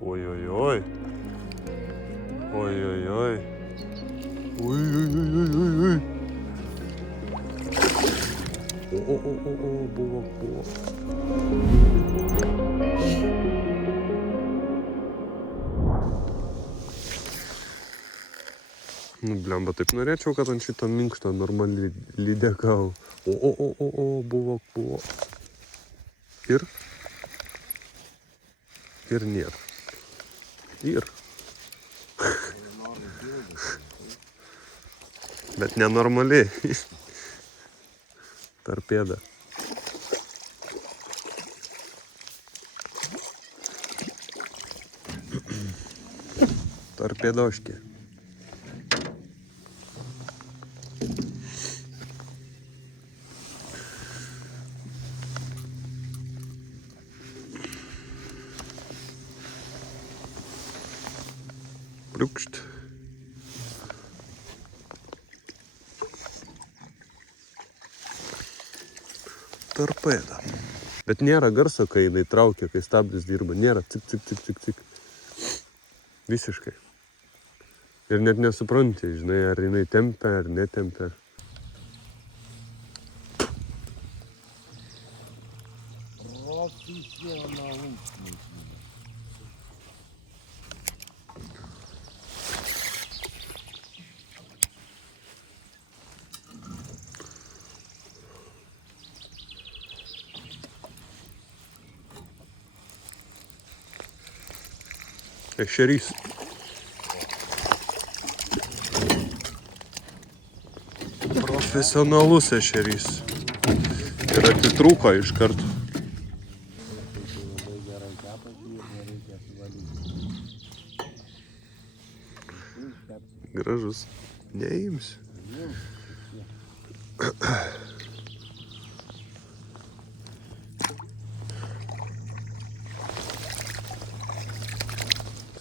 Ой-ой-ой. Ой-ой-ой. Ой-ой-ой-ой-ой. О-о-о-о, було. Nu, blemba, taip norėčiau, kad ant šito minkšto normaliai lydekau. O, buvo. Ir nėra. Bet nenormaliai. Per pėdą. Per pėdoškį. Pliukšt. Torpeda. Bet nėra garso, kai jinai traukia, kai stabdis dirba. Nėra cik. Visiškai. Ir net nesupranti, žinai, ar jinai tempia, ar netempia. Ešerys. Profesionalus ešerys. Ir atitrūko iš karto. Gražus. Neimsiu.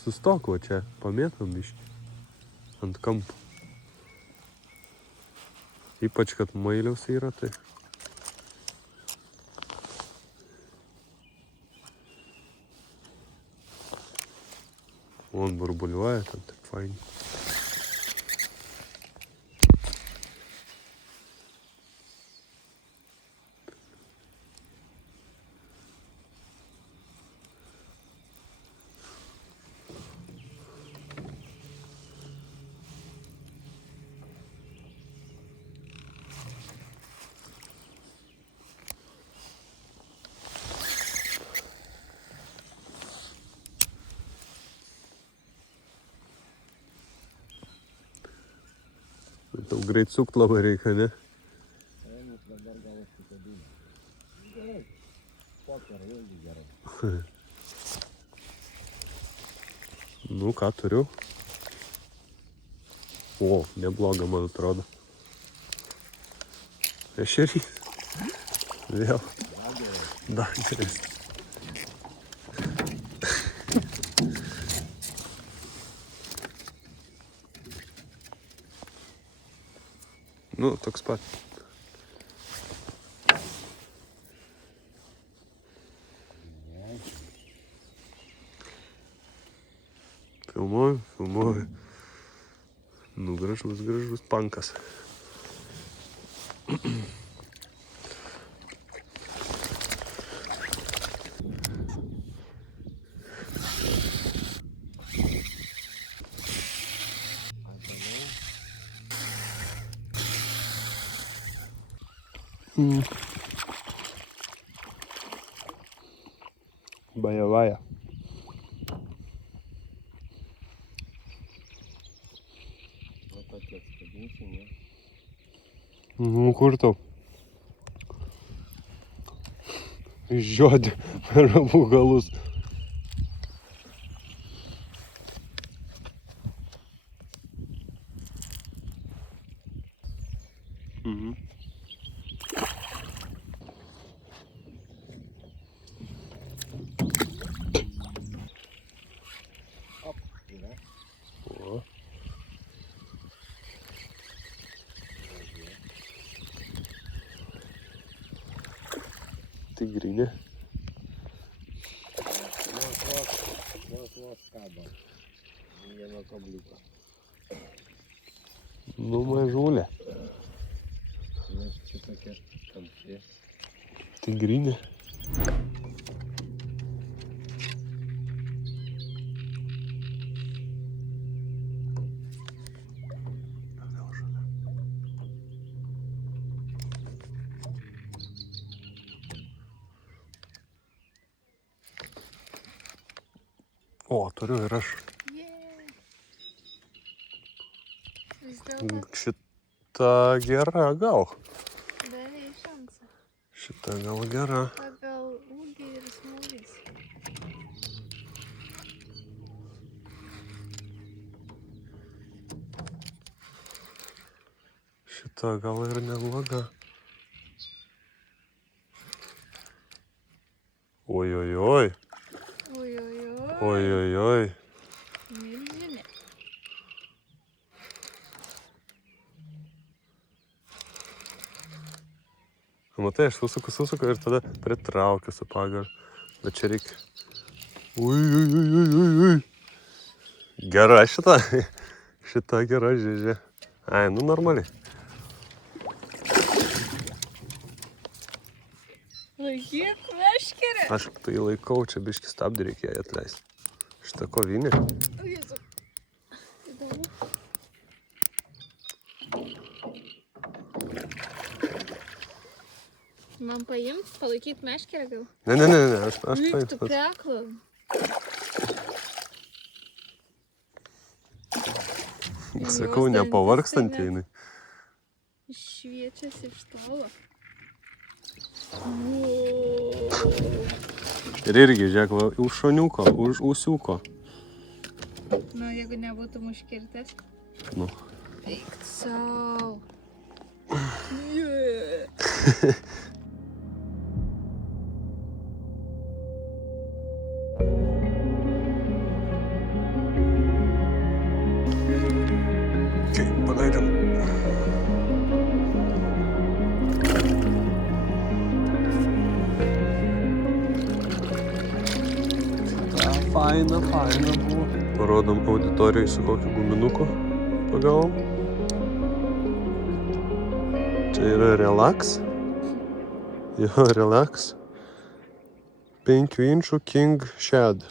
Sustok va čia, pamėtam biškį ant kampo. Ypač, kad mailiaus yra, tai. Он бурбулює, там так файно. Tau greit sukt labai reikia, ne? Nu, ką turiu? O, nebloga, man atrodo. Ešerys. Vėl. Dar geresnis. Nu, toks pat. Filmuoju. Nu, gražus pankas. Боевая. Вот отец поднялся, нет? Ну, kur tau? Žiodį per abu galus. O. Tigrinė. Вот. Žaba. Vieno kabliuko. Nu, mažulė. Nu, čia tokia tamsi. Tigrinė. O, turiu ir aš. Vis dėlto Šita gera gal. davė šansą. Šita gal gera. Pagal ūgį ir smūgis. Šita gal ir nebloga. Oi, oi, oi. Oi, oi, oi. Oi, oi, oi. Milžinė. Matai, aš susuku ir tada pritraukiu su pagaru. Bet čia reikia. Ui, ui, ui, ui, ui, ui. Gera šita. Šita gera žižė. Ai, nu normaliai. Laikyk meškerę. Aš tai laikau, čia biškį stabdį reikėjo atleisti. Šita kovinė. O, Jėzu. Įdomu. Man paimt, palaikyt meškerę gal? Ne, aš Vyk tu taip. peklą. Sakau, nepavargstanti jinai. Šviečiasi iš tolo. Ir irgi, žiūrėk, va, už šoniuko, už ūsiuko. Nu, jeigu nebūtum užkirtęs. Nu. Eik sau. Okay, paleidžiam. Faina buvo. Parodom auditorijai su kokiu guminuku pagavom. Čia yra Relax. Jo, Relax. 5 inčų King Shed.